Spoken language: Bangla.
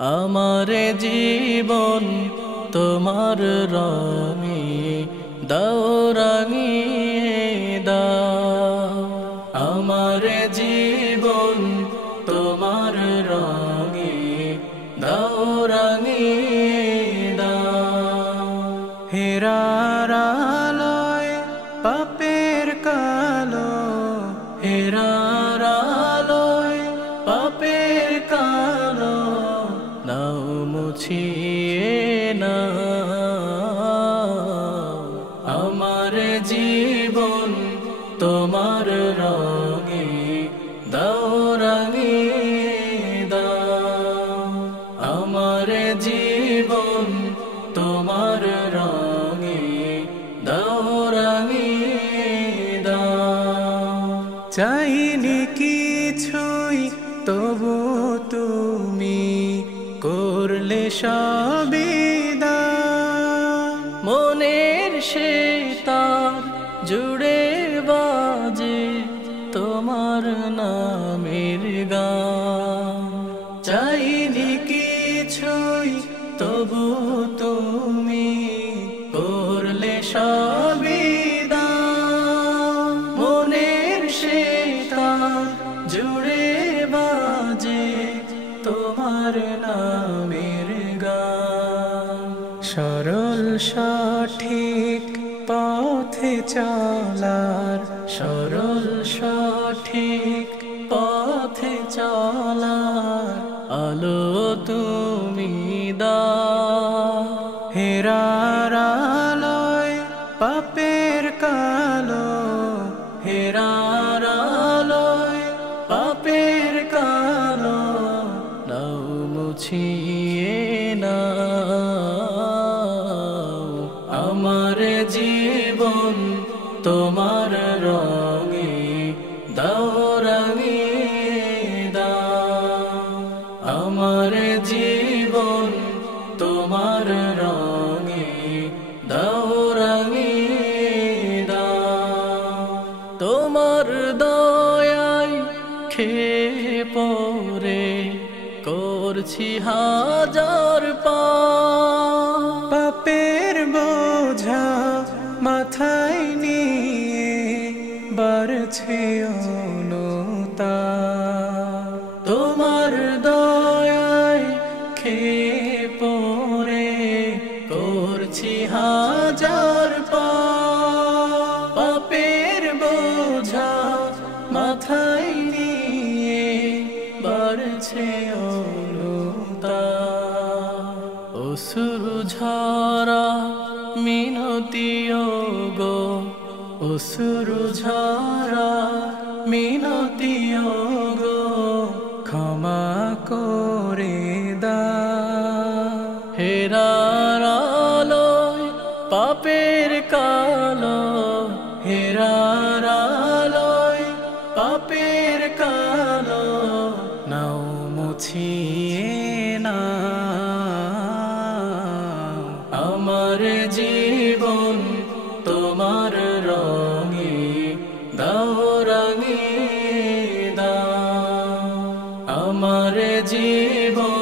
আমার জীবন তোমার রঙে দাও রাঙিয়ে দাও। আমার জীবন তোমার রঙে দাও রাঙিয়ে দাও। হেরার আলোয় পাপের কালো, হেরার আলোয় পাপের কালো নাও মুছিয়ে নাও। আমার জীবন তোমার রঙে দাও রাঙিয়ে দাও। আমার জীবন তোমার রঙে দাও রাঙিয়ে দাও। চাইনি কিছুই তবু তুমি করলে সবই দান। মনের সে তার জুড়ে বাজে তোমার নামের গান। চাইনি কিছুই তবু তুমি করলে সবই দান। মনের সে তার জুড়ে বাজে তোমার নামের গান। সরল সঠিক পথে চলার, সরল সঠিক পথে চলার আলো তুমি দাও। হেরার আলোয় পাপের কালো, হেরার আলোয় পাপের কালো নাও মুছিয়ে নাও। আমার জীবন তোমার রঙে দাও রাঙিয়ে দাও। আমার জীবন তোমার রঙে দাও রাঙিয়ে দাও। তোমার দয়ায় খেয়ে পরে করছি হাজার পাপ। পাপের বোঝা মাথায় নিয়ে বাড়ছে অনুতাপ। তোমার দয়ায় খেয়ে পরে করছি হাজার পাপ। পাপের বোঝা মাথায় নিয়ে বাড়ছে অনুতাপ। অশ্রু ঝরা মিনতি গো, অশ্রু ঝরা মিনতি গো ক্ষমা করে দাও। হেরার আলোয় পাপের কালো, হেরার আলোয় পাপের কালো নাও মুছিয়ে নাও। আমার জীবন তোমার রঙে দাও রাঙিয়ে দাও। আমার জীবন